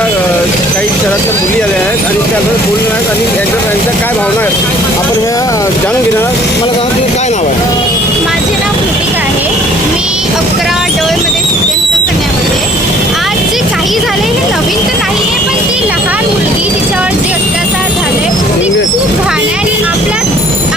काही शहरातल्या मुली आल्या आहेत आणि त्याबद्दल बोलणार आहेत आणि त्यांच्या काय भावना आहेत आपण ह्या जाणून घेणार आहोत. मला सांगा तुझं काय नाव आहे? माझे नाव कृतिका आहे. मी 11 डोळमध्ये शिकते कन्यामध्ये. आज जे काही झाले हे नवीन तर नाही आहे, पण ती लहान मुलगी तिच्यावर जे अत्याचार झाले ते खूप घाण आहे आणि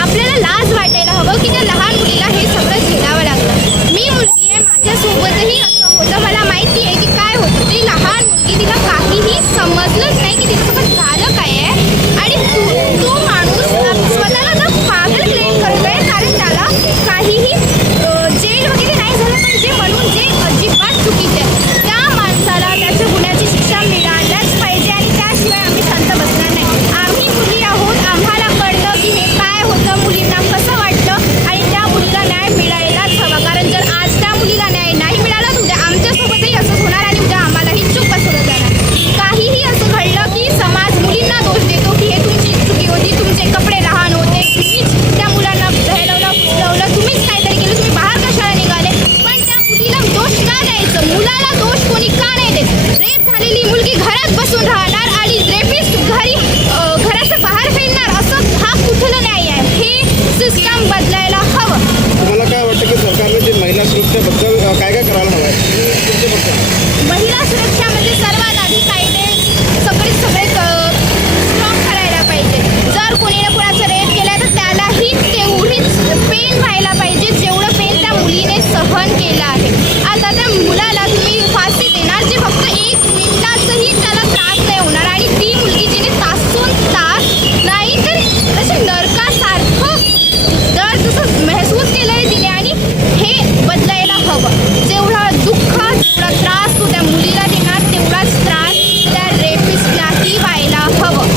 आपल्याला लाज वाटायला हवं की त्या लहान मुलीला हे सगळं झेलावं लागलं. मी मुलगी आहे, माझ्यासोबतही असं होतं. मला माहिती आहे की काय होतं. ती लहान मुलगी, तिला काहीही समजलंच नाही की तिच्यासोबत झालं काय आहे आणि तो माणूस स्वतःला ना पागल क्लेम करतोय कारण त्याला काहीही जेल वगैरे नाही झालं पाहिजे म्हणून जे अजिबात चुकीचे आहे. त्या माणसाला त्याच्या गुन्ह्याची शिक्षा मिळायलाच पाहिजे आणि त्याशिवाय आम्ही शांत बसणार नाही. आम्ही मुली आहोत, आम्हाला कळतं की हे काय होतं, मुलींना कसं वाटतं आणि त्या मुलीला न्याय मिळायलाच हवा. कारण जर आज त्या मुलीला न्याय नाही मिळाला तर उद्या आमच्यासोबतही असंच होणार आणि उद्या आम्हालाही चूक बसवलं जाणार. काहीही असं घडलं की समाज मुलींना दोष देतो की हे तुमची चुकी होती, तुमचे कपडे लहान होते, तुम्हीच त्या मुलांना बहलवलं फुसलवलं, तुम्हीच काहीतरी केलं, तुम्ही बाहेर कशाला निघाले. पण त्या मुलीला दोष का द्यायचं, मुलाला दोष कोणी का नाही देत. रेप झालेली मुलगी घरात बसून राहणार आणि रेपिस्ट घराच्या बाहेर फिरणार, असं हा कुठलं न्याय आहे. हे सिस्टम बदलायला हवं. तुम्हाला काय वाटतं की सरकारने जे महिला सुरक्षेबद्दल काय काय करायला हवं आहे? महिला सुरक्षामध्ये सर्वात आधी कायदे सगळे स्ट्रॉंग करायला पाहिजे. जर कोणी ना कोणाचं रेप केलं तर त्यालाही तेवढीच पेन व्हायला पाहिजे जेवढं पेन त्या मुलीने सहन केलं आहे. आता त्या मुलाला तुम्ही फाशी देणार जे फक्त 1 मिनिटाचंही त्याला त्रास नाही होणार आणि ती मुलगी जिने तासून तास नाही तर असे नरकासारखं दर जसं महसूस केलं आहे तिने आणि हे बदलायला हवं. जेवढा दुःख जेवढा त्रास तो त्या मुलीला देणार तेवढाच त्रास त्या रेपिस्टलाही व्हायला हवं.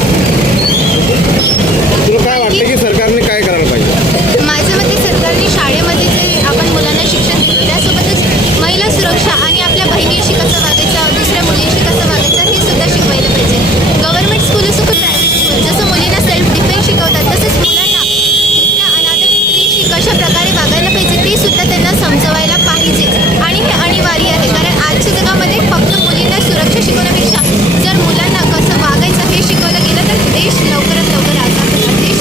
तुला काय वाटतं की सरकारने काय करायला पाहिजे? माझ्या मते सरकारने शाळेमध्ये जे आपण मुलांना शिक्षण देतो त्यासोबतच महिला सुरक्षा आणि आपल्या बहिणीशी कसं वागायचं, दुसऱ्या मुलींशी कसं वागायचं हे सुद्धा शिकवायला पाहिजे. गव्हर्नमेंट स्कूल असो की प्रायव्हेट स्कूल, जसं मुलींना सेल्फ डिफेन्स शिकवतात तसंच मुलांना दुसऱ्या अनाथ स्त्रीशी कशा प्रकारे वागायला पाहिजे ते सुद्धा त्यांना समजवायला पाहिजे आणि हे अनिवार्य आहे. कारण आजच्या जगामध्ये फक्त मुलींना सुरक्षा शिकवण्यापेक्षा जर मुलांना कसं वागायचं हे शिकवलं गेलं तर देश लवकरात लवकर आजाद होणार. देश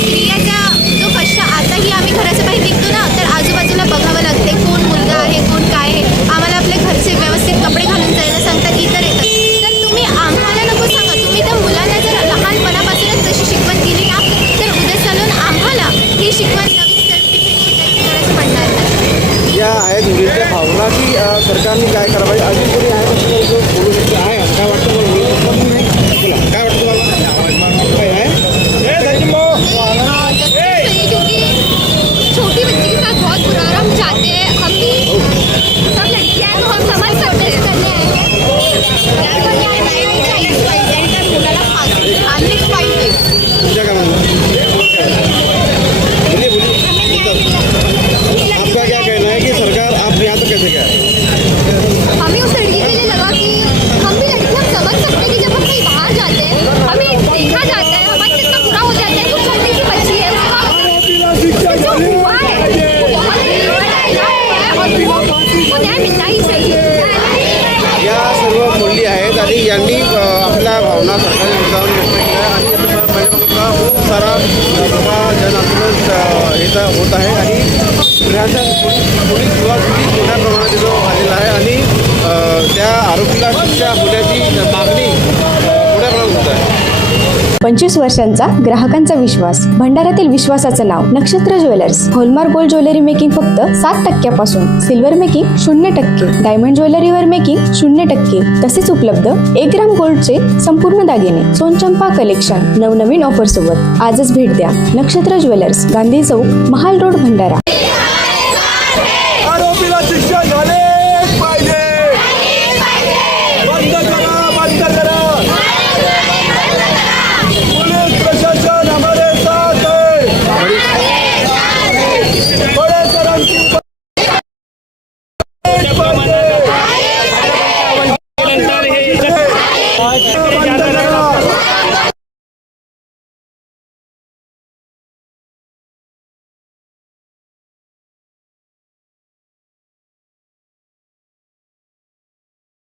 स्त्रियाचा जो कष्ट आताही आम्ही घराच्या बाहेर निघतो ना तर आजूबाजूला बघावं लागते कोण मुलगा आहे कोण काय आहे. आम्हाला आपल्या घरचे व्यवस्थित कपडे घालून जायला सांगतात, इतर येतात. तर तुम्ही आम्हाला नको सांगा, तुम्ही त्या मुलांना जर लहानपणापासूनच तशी शिकवण दिली ना तर उद्या चालून आम्हाला ही शिकवण नवीन सेल्फ डिफेन्स शिकायची गरज पडणार नाही. या आहेत मुलींच्या भावना की सरकारने काय करायला पाहिजे. अजून कोणी आहे बोलू शकते आहे काय वाटतं बोला काय वाटतं तुम्हाला? काय आहे? छोटी बच्ची के साथ बहुत बुरा और हम चाहते हैं हम भी सब लड़कियां हैं तो हम समझ सकते हैं मुलाला फाशी आणलीच पाहिजे. तुमच्या काय म्हणणं? आपका क्या कहना है कि सरकार आप यहाँ तो कैसे क्या है? हमें उस लड़की के लिए लगा कि हम भी लड़की हम समझ सकते हैं कि जब हम कहीं बाहर जाते हैं हमें देखा जाता है, हमारे से इतना बुरा हो जाता है. कुछ छोटी सी बच्ची है उसका जो हुआ है वो बहुत है और न्याय मिलना ही चाहिए. या सर्व मुली आहेत आणि यांनी आपल्या भावना सरकारने मुद्दावून व्यक्त केल्या आणि माझ्या खूप सारा जन आंदोलन इथं होत आहे आणि पुण्याच्या पोलीस विभागही मोठ्या प्रमाणात इथं आलेला आहे आणि त्या आरोपीला शिक्षा होण्याची मागणी मोठ्या प्रमाणात होत आहे. 25 वर्षांचा ग्राहकांचा विश्वास. भंडाऱ्यातील विश्वासाचं नाव नक्षत्र jewellers. Hallmark gold jewellery making फक्त 7% सिल्वर मेकिंग 0%, डायमंड ज्वेलरीवर मेकिंग 0%. तसेच उपलब्ध 1 ग्राम गोल्डचे संपूर्ण दागिने. सोनचंपा कलेक्शन नवनवीन ऑफर सोबत आजच भेट द्या. नक्षत्र ज्वेलर्स, गांधी चौक, महाल रोड, भंडारा.